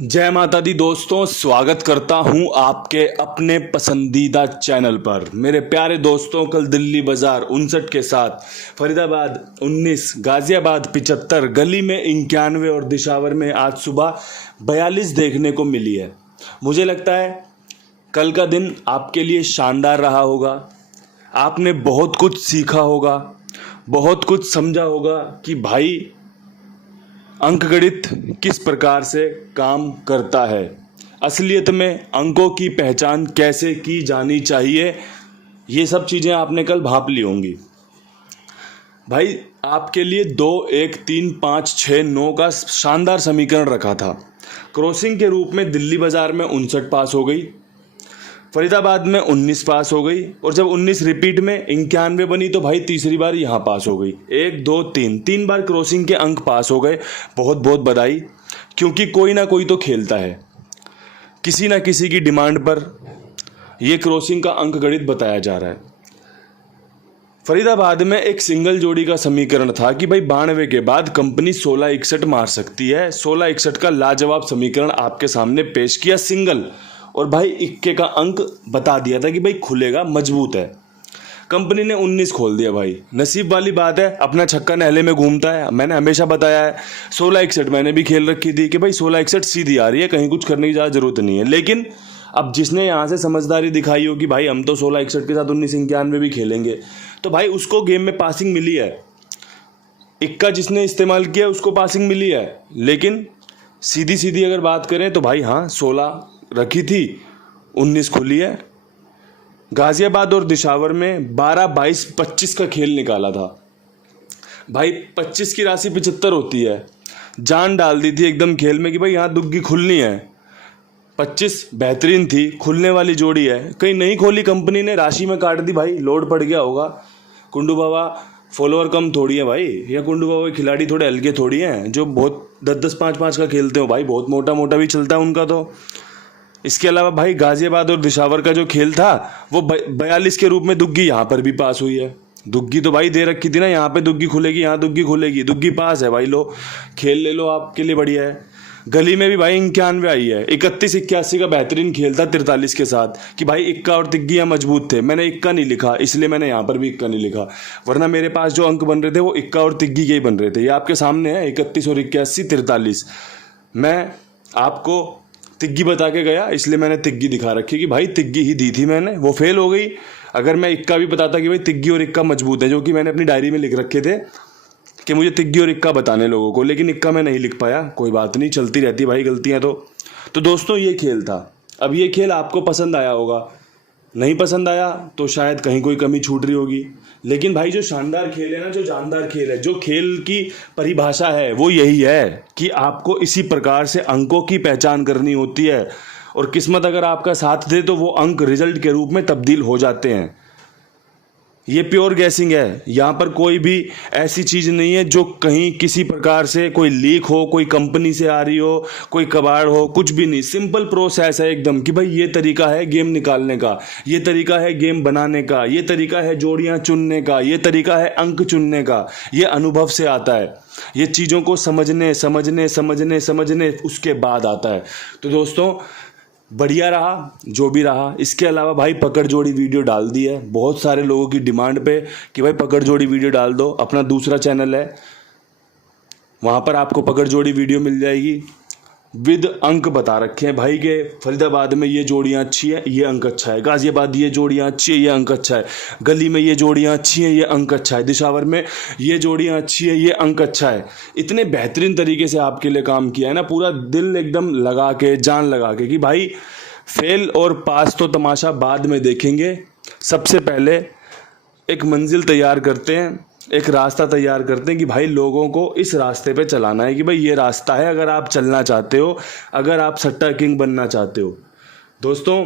जय माता दी दोस्तों, स्वागत करता हूं आपके अपने पसंदीदा चैनल पर। मेरे प्यारे दोस्तों, कल दिल्ली बाजार 59 के साथ फरीदाबाद 19, गाजियाबाद 75, गली में 91 और दिशावर में आज सुबह 42 देखने को मिली है। मुझे लगता है कल का दिन आपके लिए शानदार रहा होगा। आपने बहुत कुछ सीखा होगा, बहुत कुछ समझा होगा कि भाई अंकगणित किस प्रकार से काम करता है, असलियत में अंकों की पहचान कैसे की जानी चाहिए। ये सब चीज़ें आपने कल भांप ली होंगी। भाई आपके लिए 2, 1, 3, 5, 6, 9 का शानदार समीकरण रखा था। क्रॉसिंग के रूप में दिल्ली बाजार में 59 पास हो गई, फरीदाबाद में 19 पास हो गई, और जब 19 रिपीट में 91 बनी तो भाई तीसरी बार यहाँ पास हो गई। 1, 2, 3 बार क्रॉसिंग के अंक पास हो गए। बहुत बहुत बधाई, क्योंकि कोई ना कोई तो खेलता है, किसी ना किसी की डिमांड पर ये क्रॉसिंग का अंक गणित बताया जा रहा है। फरीदाबाद में एक सिंगल जोड़ी का समीकरण था कि भाई 92 के बाद कंपनी 1661 मार सकती है। 1661 का लाजवाब समीकरण आपके सामने पेश किया सिंगल, और भाई इक्के का अंक बता दिया था कि भाई खुलेगा, मजबूत है। कंपनी ने 19 खोल दिया। भाई नसीब वाली बात है, अपना छक्का नहले में घूमता है। मैंने हमेशा बताया है 1661 मैंने भी खेल रखी थी कि भाई 1661 सीधी आ रही है, कहीं कुछ करने की ज़्यादा जरूरत नहीं है। लेकिन अब जिसने यहाँ से समझदारी दिखाई हो कि भाई हम तो 1661 के साथ 1991 भी खेलेंगे, तो भाई उसको गेम में पासिंग मिली है। इक्का जिसने इस्तेमाल किया उसको पासिंग मिली है। लेकिन सीधी सीधी अगर बात करें तो भाई हाँ, 16 रखी थी, 19 खुली है। गाजियाबाद और दिशावर में 12, 22, 25 का खेल निकाला था। भाई 25 की राशि 75 होती है। जान डाल दी थी एकदम खेल में कि भाई यहाँ दुग्गी खुलनी है। 25 बेहतरीन थी, खुलने वाली जोड़ी है। कहीं नहीं खोली कंपनी ने, राशि में काट दी। भाई लोड पड़ गया होगा। कुंडू बाबा फॉलोअर कम थोड़ी है भाई, या कुंडू बाबा खिलाड़ी थोड़े हल्के थोड़ी हैं जो बहुत 10-10, 5-5 का खेलते हो। भाई बहुत मोटा मोटा भी चलता है उनका। तो इसके अलावा भाई गाजियाबाद और दिशावर का जो खेल था वो 42 के रूप में दुग्गी यहाँ पर भी पास हुई है। दुग्गी तो भाई दे रखी थी ना, यहाँ पे दुग्गी खुलेगी, यहाँ दुग्गी खुलेगी, दुग्गी पास है। भाई लो खेल ले लो, आपके लिए बढ़िया है। गली में भी भाई 91 आई है। 31, 81 का बेहतरीन खेल था 43 के साथ कि भाई इक्का और तिग्गियाँ मजबूत थे। मैंने इक्का नहीं लिखा, इसलिए मैंने यहाँ पर भी इक्का नहीं लिखा, वरना मेरे पास जो अंक बन रहे थे वो इक्का और तिग्गी के ही बन रहे थे। ये आपके सामने है, 31 और 81, 43। मैं आपको तिग्गी बता के गया, इसलिए मैंने तिग्गी दिखा रखी कि भाई तिग्गी ही दी थी मैंने, वो फेल हो गई। अगर मैं इक्का भी बताता कि भाई तिग्गी और इक्का मजबूत है, जो कि मैंने अपनी डायरी में लिख रखे थे कि मुझे तिग्गी और इक्का बताने लोगों को, लेकिन इक्का मैं नहीं लिख पाया। कोई बात नहीं, चलती रहती भाई गलतियां। तो दोस्तों ये खेल था। अब ये खेल आपको पसंद आया होगा, नहीं पसंद आया तो शायद कहीं कोई कमी छूट रही होगी। लेकिन भाई जो शानदार खेल है ना, जो जानदार खेल है, जो खेल की परिभाषा है वो यही है कि आपको इसी प्रकार से अंकों की पहचान करनी होती है, और किस्मत अगर आपका साथ दे तो वो अंक रिजल्ट के रूप में तब्दील हो जाते हैं। ये प्योर गैसिंग है, यहाँ पर कोई भी ऐसी चीज़ नहीं है जो कहीं किसी प्रकार से कोई लीक हो, कोई कंपनी से आ रही हो, कोई कबाड़ हो, कुछ भी नहीं। सिंपल प्रोसेस है एकदम कि भाई ये तरीका है गेम निकालने का, ये तरीका है गेम बनाने का, ये तरीका है जोड़ियाँ चुनने का, ये तरीका है अंक चुनने का। ये अनुभव से आता है, ये चीज़ों को समझने समझने समझने समझने उसके बाद आता है। तो दोस्तों बढ़िया रहा जो भी रहा। इसके अलावा भाई पकड़ जोड़ी वीडियो डाल दी है बहुत सारे लोगों की डिमांड पे कि भाई पकड़ जोड़ी वीडियो डाल दो। अपना दूसरा चैनल है, वहाँ पर आपको पकड़ जोड़ी वीडियो मिल जाएगी, विद अंक बता रखे हैं भाई के। फरीदाबाद में ये जोड़ियाँ अच्छी है, ये अंक अच्छा है। गाजियाबाद ये जोड़ियाँ अच्छी है, ये अंक अच्छा है। गली में ये जोड़ियाँ अच्छी हैं, ये अंक अच्छा है। दिशावर में ये जोड़ियाँ अच्छी है, ये अंक अच्छा है। इतने बेहतरीन तरीके से आपके लिए काम किया है ना, पूरा दिल एकदम लगा के, जान लगा के कि भाई फेल और पास तो तमाशा बाद में देखेंगे। सबसे पहले एक मंजिल तैयार करते हैं, एक रास्ता तैयार करते हैं कि भाई लोगों को इस रास्ते पे चलाना है कि भाई ये रास्ता है अगर आप चलना चाहते हो, अगर आप सट्टा किंग बनना चाहते हो। दोस्तों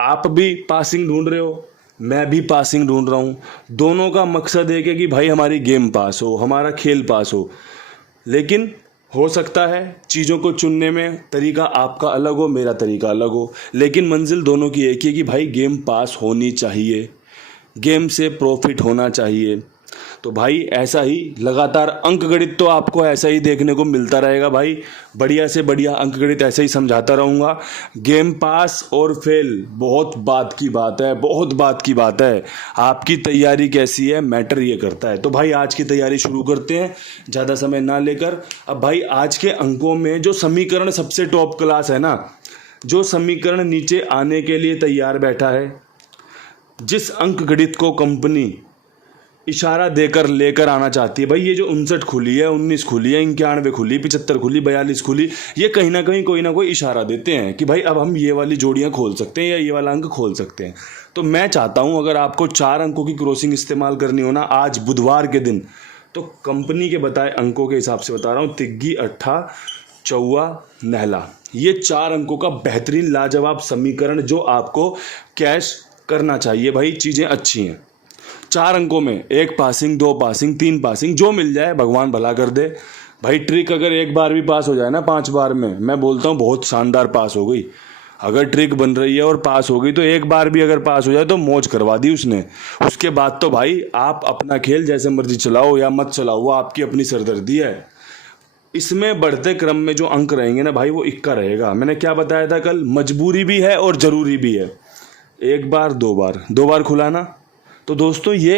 आप भी पासिंग ढूंढ रहे हो, मैं भी पासिंग ढूंढ रहा हूँ। दोनों का मकसद एक है कि भाई हमारी गेम पास हो, हमारा खेल पास हो। लेकिन हो सकता है चीज़ों को चुनने में तरीका आपका अलग हो, मेरा तरीका अलग हो, लेकिन मंजिल दोनों की एक ही है कि भाई गेम पास होनी चाहिए, गेम से प्रॉफिट होना चाहिए। तो भाई ऐसा ही लगातार अंक गणित तो आपको ऐसा ही देखने को मिलता रहेगा भाई। बढ़िया से बढ़िया अंक गणित ऐसे ही समझाता रहूँगा। गेम पास और फेल बहुत बात की बात है, बहुत बात की बात है। आपकी तैयारी कैसी है मैटर ये करता है। तो भाई आज की तैयारी शुरू करते हैं ज़्यादा समय ना लेकर। अब भाई आज के अंकों में जो समीकरण सबसे टॉप क्लास है ना, जो समीकरण नीचे आने के लिए तैयार बैठा है, जिस अंक गणित को कंपनी इशारा देकर लेकर आना चाहती है, भाई ये जो 59 खुली है, 19 खुली है, 91 खुली, 75 खुली, 42 खुली, ये कहीं ना कहीं कोई ना कोई इशारा देते हैं कि भाई अब हम ये वाली जोड़ियां खोल सकते हैं या ये वाला अंक खोल सकते हैं। तो मैं चाहता हूं अगर आपको 4 अंकों की क्रॉसिंग इस्तेमाल करनी हो ना आज बुधवार के दिन, तो कंपनी के बताए अंकों के हिसाब से बता रहा हूँ, तिग्गी, अट्ठा, चौवा, नहला, ये 4 अंकों का बेहतरीन लाजवाब समीकरण जो आपको कैश करना चाहिए। भाई चीज़ें अच्छी हैं। 4 अंकों में 1 पासिंग, 2 पासिंग, 3 पासिंग, जो मिल जाए भगवान भला कर दे। भाई ट्रिक अगर एक बार भी पास हो जाए ना 5 बार में, मैं बोलता हूँ बहुत शानदार पास हो गई। अगर ट्रिक बन रही है और पास हो गई तो एक बार भी अगर पास हो जाए तो मौज करवा दी उसने। उसके बाद तो भाई आप अपना खेल जैसे मर्जी चलाओ या मत चलाओ, वो आपकी अपनी सरदर्दी है। इसमें बढ़ते क्रम में जो अंक रहेंगे ना भाई, वो इक्का रहेगा। मैंने क्या बताया था कल, मजबूरी भी है और ज़रूरी भी है। 1 बार 2 बार 2 बार खुलाना। तो दोस्तों ये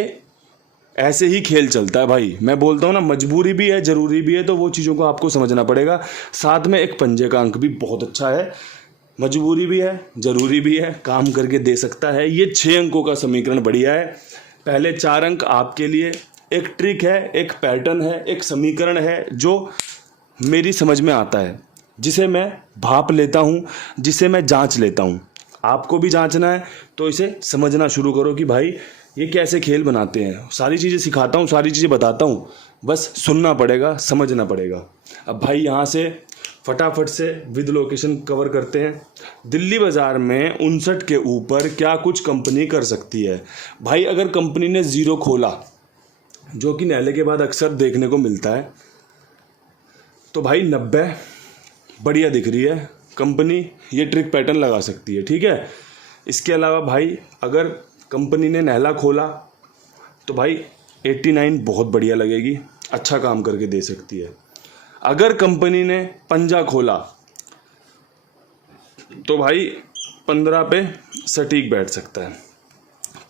ऐसे ही खेल चलता है भाई। मैं बोलता हूँ ना, मजबूरी भी है ज़रूरी भी है, तो वो चीज़ों को आपको समझना पड़ेगा। साथ में एक पंजे का अंक भी बहुत अच्छा है, मजबूरी भी है ज़रूरी भी है, काम करके दे सकता है। ये 6 अंकों का समीकरण बढ़िया है। पहले 4 अंक आपके लिए एक ट्रिक है, एक पैटर्न है, एक समीकरण है जो मेरी समझ में आता है, जिसे मैं भाप लेता हूँ, जिसे मैं जांच लेता हूँ। आपको भी जांचना है तो इसे समझना शुरू करो कि भाई ये कैसे खेल बनाते हैं। सारी चीज़ें सिखाता हूँ, सारी चीज़ें बताता हूँ, बस सुनना पड़ेगा, समझना पड़ेगा। अब भाई यहाँ से फटाफट से विद लोकेशन कवर करते हैं। दिल्ली बाज़ार में 59 के ऊपर क्या कुछ कंपनी कर सकती है। भाई अगर कंपनी ने 0 खोला, जो कि नहले के बाद अक्सर देखने को मिलता है, तो भाई 90 बढ़िया दिख रही है, कंपनी ये ट्रिक पैटर्न लगा सकती है, ठीक है। इसके अलावा भाई अगर कंपनी ने नहला खोला तो भाई 89 बहुत बढ़िया लगेगी, अच्छा काम करके दे सकती है। अगर कंपनी ने पंजा खोला तो भाई 15 पे सटीक बैठ सकता है।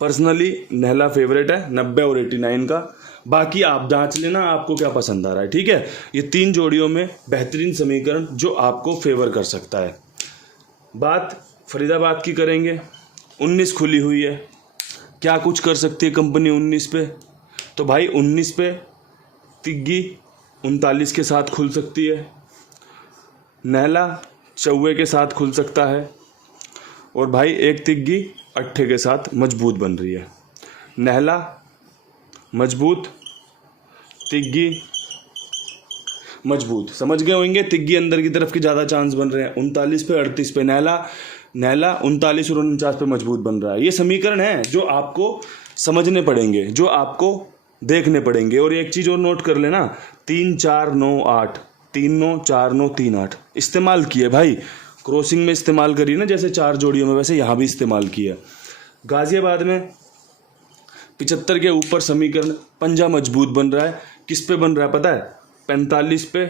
पर्सनली नहला फेवरेट है 90 और 89 का। बाकी आप जांच लेना आपको क्या पसंद आ रहा है, ठीक है। ये 3 जोड़ियों में बेहतरीन समीकरण जो आपको फेवर कर सकता है। बात फरीदाबाद की करेंगे। 19 खुली हुई है, क्या कुछ कर सकती है कंपनी 19 पे। तो भाई 19 पे तिग्गी 39 के साथ खुल सकती है, नहला चौवे के साथ खुल सकता है, और भाई एक तिग्गी अट्ठे के साथ मजबूत बन रही है। नहला मजबूत, तिग्गी मजबूत, समझ गए होंगे। तिग्गी अंदर की तरफ के ज़्यादा चांस बन रहे हैं। 39 पे 38 पे नहला, नहला 39 और 49 पे मजबूत बन रहा है। ये समीकरण है जो आपको समझने पड़ेंगे, जो आपको देखने पड़ेंगे। और एक चीज़ और नोट कर लेना, 3 4 9 8, 3 9 4 9 3 8 इस्तेमाल किए भाई। क्रॉसिंग में इस्तेमाल करिए ना, जैसे 4 जोड़ियों में, वैसे यहाँ भी इस्तेमाल किया। गाजियाबाद में 75 के ऊपर समीकरण पंजा मजबूत बन रहा है। किस पे बन रहा है पता है? 45 पे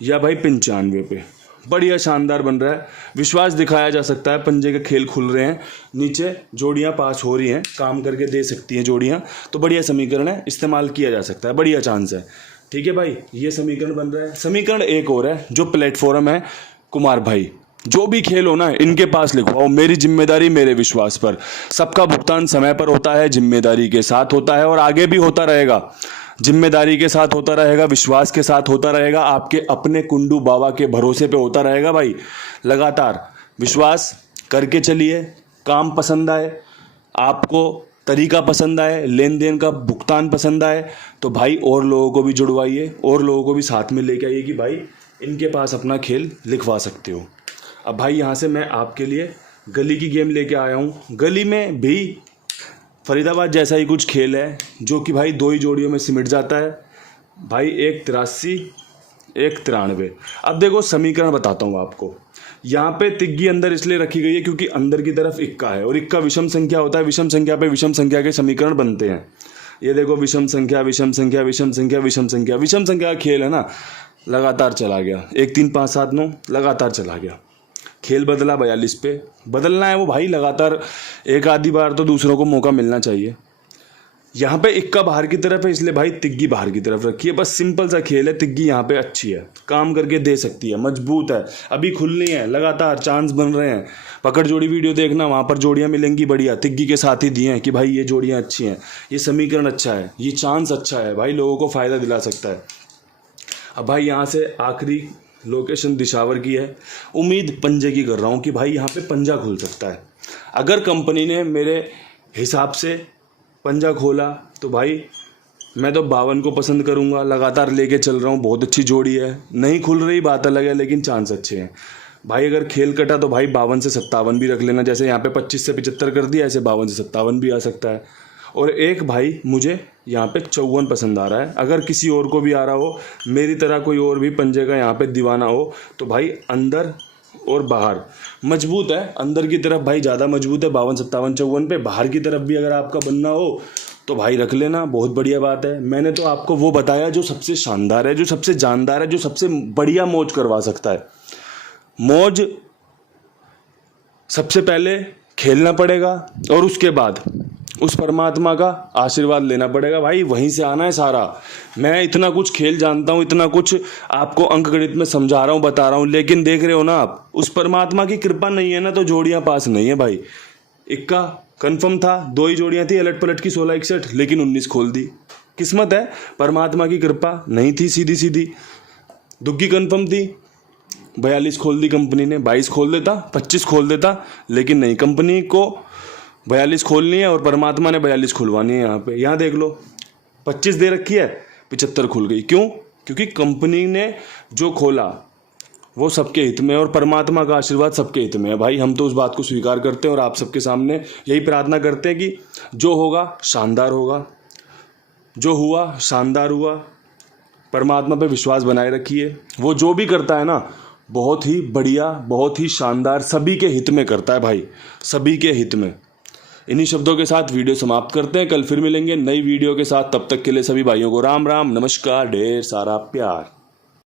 या भाई 95 पे। बढ़िया शानदार बन रहा है, विश्वास दिखाया जा सकता है। पंजे के खेल खुल रहे हैं, नीचे जोड़ियां पास हो रही हैं, काम करके दे सकती हैं जोड़ियां। तो बढ़िया समीकरण है, इस्तेमाल किया जा सकता है, बढ़िया चांस है, ठीक है भाई। ये समीकरण बन रहा है। समीकरण एक और है जो प्लेटफॉर्म है, कुमार भाई जो भी खेल हो ना इनके पास लिखवाओ, मेरी जिम्मेदारी मेरे विश्वास पर। सबका भुगतान समय पर होता है, जिम्मेदारी के साथ होता है और आगे भी होता रहेगा। जिम्मेदारी के साथ होता रहेगा, विश्वास के साथ होता रहेगा, आपके अपने कुंडू बाबा के भरोसे पे होता रहेगा भाई। लगातार विश्वास करके चलिए। काम पसंद आए आपको, तरीका पसंद आए, लेन देन का भुगतान पसंद आए, तो भाई और लोगों को भी जुड़वाइए, और लोगों को भी साथ में लेके आइए कि भाई इनके पास अपना खेल लिखवा सकते हो। अब भाई यहाँ से मैं आपके लिए गली की गेम लेके आया हूँ। गली में भी फरीदाबाद जैसा ही कुछ खेल है, जो कि भाई 2 ही जोड़ियों में सिमट जाता है भाई। एक 83, एक 93। अब देखो समीकरण बताता हूँ आपको। यहाँ पे तिग्गी अंदर इसलिए रखी गई है क्योंकि अंदर की तरफ इक्का है, और इक्का विषम संख्या होता है। विषम संख्या पे विषम संख्या के समीकरण बनते हैं। ये देखो विषम संख्या विषम संख्या विषम संख्या विषम संख्या, विषम संख्या का खेल है ना, लगातार चला गया 1 3 5 7 9 लगातार चला गया। खेल बदला 42 पे, बदलना है वो भाई लगातार, एक आधी बार तो दूसरों को मौका मिलना चाहिए। यहाँ पे इक्का बाहर की तरफ है, इसलिए भाई तिग्गी बाहर की तरफ रखी है। बस सिंपल सा खेल है, तिग्गी यहाँ पे अच्छी है, काम करके दे सकती है, मजबूत है, अभी खुलनी है, लगातार चांस बन रहे हैं। पकड़ जोड़ी वीडियो देखना, वहाँ पर जोड़ियाँ मिलेंगी बढ़िया, तिग्गी के साथ ही दिए हैं कि भाई ये जोड़ियाँ अच्छी हैं, ये समीकरण अच्छा है, ये चांस अच्छा है भाई, लोगों को फ़ायदा दिला सकता है। अब भाई यहाँ से आखिरी लोकेशन दिशावर की है, उम्मीद पंजे की कर रहा हूँ कि भाई यहाँ पे पंजा खुल सकता है। अगर कंपनी ने मेरे हिसाब से पंजा खोला तो भाई मैं तो 52 को पसंद करूँगा, लगातार लेके चल रहा हूँ, बहुत अच्छी जोड़ी है। नहीं खुल रही बात अलग है, लेकिन चांस अच्छे हैं भाई। अगर खेल कटा तो भाई 52 से 57 भी रख लेना, जैसे यहाँ पे 25 से 75 कर दिया, ऐसे 52 से 57 भी आ सकता है। और एक भाई मुझे यहाँ पे 54 पसंद आ रहा है। अगर किसी और को भी आ रहा हो, मेरी तरह कोई और भी पंजे का यहाँ पे दीवाना हो, तो भाई अंदर और बाहर मजबूत है, अंदर की तरफ भाई ज़्यादा मजबूत है 52 57 54 पे, बाहर की तरफ भी अगर आपका बनना हो तो भाई रख लेना, बहुत बढ़िया बात है। मैंने तो आपको वो बताया जो सबसे शानदार है, जो सबसे जानदार है, जो सबसे बढ़िया मौज करवा सकता है। मौज सबसे पहले खेलना पड़ेगा और उसके बाद उस परमात्मा का आशीर्वाद लेना पड़ेगा भाई, वहीं से आना है सारा। मैं इतना कुछ खेल जानता हूँ, इतना कुछ आपको अंक गणित में समझा रहा हूँ, बता रहा हूँ, लेकिन देख रहे हो ना आप, उस परमात्मा की कृपा नहीं है ना तो जोड़ियाँ पास नहीं है भाई। इक्का कंफर्म था, 2 ही जोड़ियाँ थी अलट पलट की 16 61, लेकिन 19 खोल दी। किस्मत है, परमात्मा की कृपा नहीं थी सीधी सीधी। दुग्गी कंफर्म थी, 42 खोल दी कंपनी ने, 22 खोल देता, 25 खोल देता, लेकिन नहीं, कंपनी को 42 खोलनी है और परमात्मा ने 42 खुलवानी है। यहाँ देख लो, 25 दे रखी है, 75 खुल गई। क्यों? क्योंकि कंपनी ने जो खोला वो सबके हित में, और परमात्मा का आशीर्वाद सबके हित में है भाई। हम तो उस बात को स्वीकार करते हैं और आप सबके सामने यही प्रार्थना करते हैं कि जो होगा शानदार होगा, जो हुआ शानदार हुआ। परमात्मा पे विश्वास बनाए रखिए, वो जो भी करता है ना बहुत ही बढ़िया, बहुत ही शानदार, सभी के हित में करता है भाई, सभी के हित में। इन्हीं शब्दों के साथ वीडियो समाप्त करते हैं, कल फिर मिलेंगे नई वीडियो के साथ। तब तक के लिए सभी भाइयों को राम राम, नमस्कार, ढेर सारा प्यार।